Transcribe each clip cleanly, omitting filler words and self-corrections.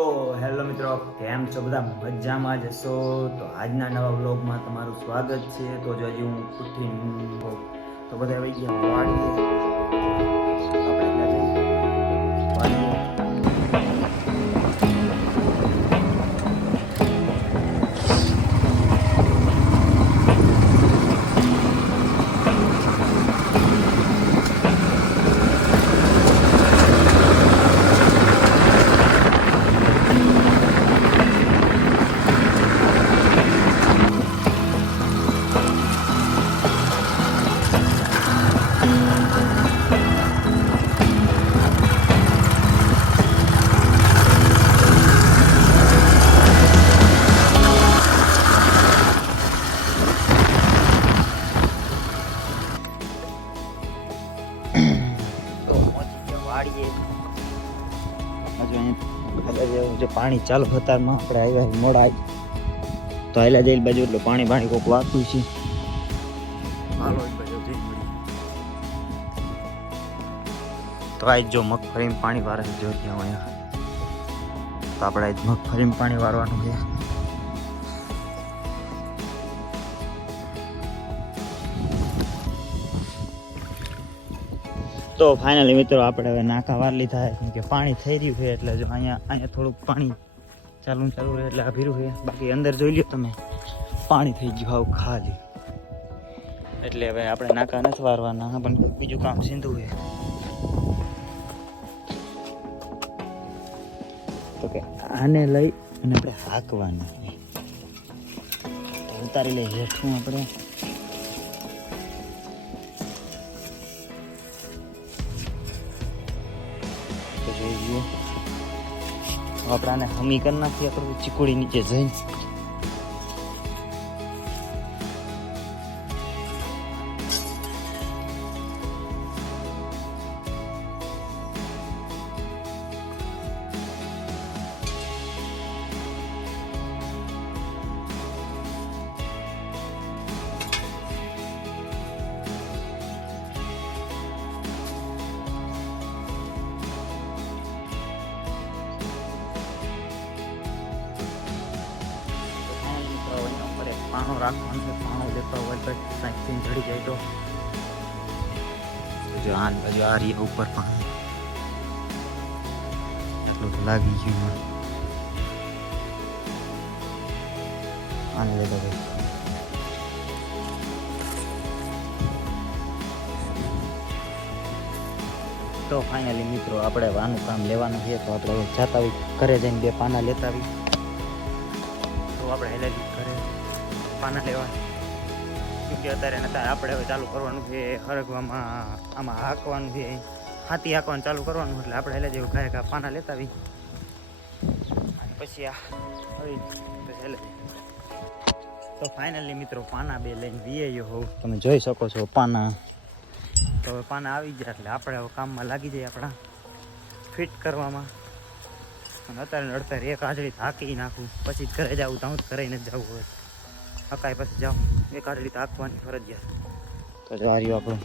તો હેલો મિત્રો, કેમ છો બધા? મજામાં જ હશો? તો આજના નવા વ્લોગમાં તમારું સ્વાગત છે. તો જો હજી હું ઉઠી તો બધા આવી ગયા વાડીએ. જો પાણી ચાલુ હતારમાં આપણે આવ્યા મોડા તો આયલા જઈ બાજુ એટલે પાણી કોક વાતું છે. હાલો એ બાજુ જઈ તો આજ જો મગફળીમાં પાણી વારે જો ત્યાં અહીંયા તો આપણે આજ મગફળીમાં પાણી વારવાનું છે. તો ફાઇનલી મિત્રો આપણે હવે નાકા વાર લીધા કેમ કે પાણી થઈ રહ્યું છે એટલે જો અહીંયા થોડુંક પાણી ચાલુ રહે એટલે આ ભીરું છે. બાકી અંદર જોઈ લ્યો તમે, પાણી થઈ ગયું હાવ ખાલી. એટલે હવે આપણે નાકા નથી વારવાના, પણ બીજું કામ સીધું છે. તો કે આને લઈ અને આપણે હાંકવાનું ઉતારી લઈ હેઠું આપણે. આપણે આને હમી કરી નાખીએ આપણે ચીકુડી નીચે જઈને. પાણો રાખવાનું છે, પાણો લેતા હોય તો સાઈડથી ચડી જાય તો જો આ બાજુ આ રહી ઉપર પાણી આટલું તો લાગી ગયું. આને લેતા ભાઈ તો ફાઇનલી મિત્રો આપણે વાનું કામ લેવાનું છે. તો આપણે જતા આવી ઘરે જઈને 2 પાના લેતા આવી તો આપણે હેલેલી ઘરે પાના લેવા. કેમકે અત્યારે આપણે હવે ચાલુ કરવાનું છે હરગવામાં, આમાં હાંકવાનું છે, હાથી હાંકવાનું ચાલુ કરવાનું. એટલે આપણે એટલે જેવું ઘરે પાના લેતા આવી અને પછી આ પછી તો ફાઇનલી મિત્રો પાના 2 લઈને વીએ હોઉં તમે જોઈ શકો છો પાના. તો હવે પાના આવી ગયા એટલે આપણે હવે કામમાં લાગી જઈએ આપણા ફિટ કરવામાં. અને અત્યારે એક હાજરી હાંકી નાખું પછી ઘરે જવું તો હું ઘરે નથી જવું હોય હકાય પછી જાઉં એક હાજરી હાંકવાની ફરજિયાત. તો જો આ રહ્યું આપણું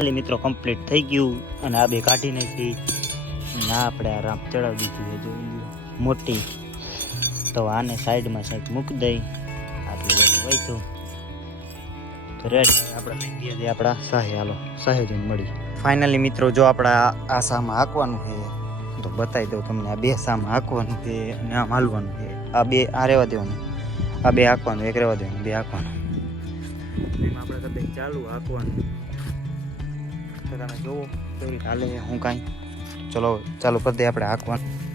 ખાલી મિત્રો કમ્પ્લીટ થઈ ગયું અને આ બે કાઢી નાખી ના આપણે આ રાપ ચડાવી દીધી છે જોઈ લ્યો મોટી તો આને સાઈડમાં સાઈડ મૂકી દઈ આટલું બધું વહીશું તો રેડી આપણે લઈ દઈએ આપણા સાહે હાલો સાહે જઈને મળી ફાઇનલી મિત્રો જો આપણા આ સામાં હાંકવાનું છે તો બતાવી દઉં તમને આ બે સામાં હાંકવાનું છે અને આમ હાલવાનું છે આ બે આ રહેવા દેવાનું આ બે હાંકવાનું એક રહેવા દેવાનું બે હાંકવાનું એમાં આપણે કદાચ ચાલુ હાંકવાનું તો તમે જોવો કેવી રીતે હાલે હું કાંઈ ચલો ચાલુ કરી દઈએ આપણે હાંકવાનું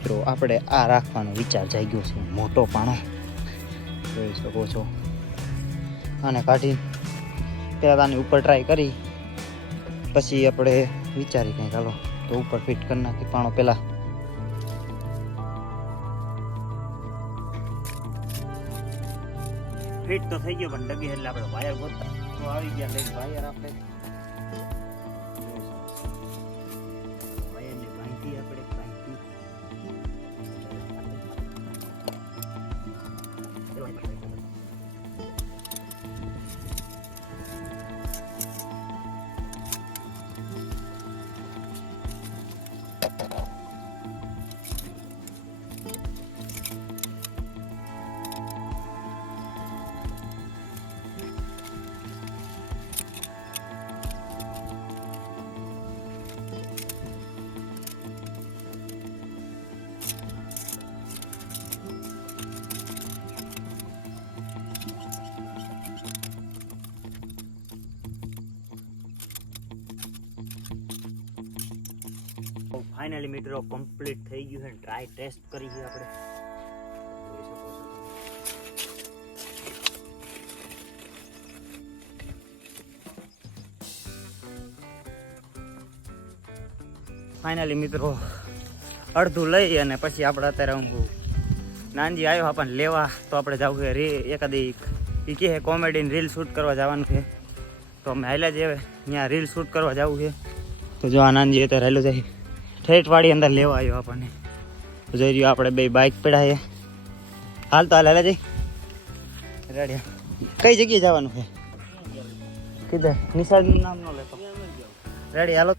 મિત્રો આપણે આ રાખવાનો વિચાર જાગ્યો છે મોટો પાણો જોઈ શકો છો આને કાઢી પહેલાં આની ઉપર ટ્રાય કરી પછી આપણે વિચારી કંઈક હાલો તો ઉપર ફિટ કરી નાખી પાણો પહેલાં ફિટ તો થઈ ગયો પણ ડગી એટલે આપણે વાયર ગોતતા તો આવી ગયા લઈને વાયર આપણે વાયરની માહિતી આપણે ફાઇનલી મિત્રો કમ્પ્લીટ થઈ ગયું છે ટ્રાય ટેસ્ટ કરી છે આપણે જોઈ શકો છો ફાઇનલી મિત્રો અડધું લઈ અને પછી આપણે અત્યારે હું નાનજી આવ્યો આપણને લેવા તો આપણે જવું છે એકાદી એ કહે કોમેડીની રીલ શૂટ કરવા જવાનું છે તો અમે હાલ્યા જ અહીંયા રીલ શૂટ કરવા જવું છે તો જો આ નાનજી અત્યારે હાલ્યો જાય ઠેઠવાડી અંદર લેવા આવ્યો આપણને જોઈ રહ્યો આપણે બે બાઇક પડાય હાલ તો હાલ જઈ રેડી કઈ જગ્યાએ જવાનું છે કીધે નિશાળનું નામ ન લેતો રેડી હાલો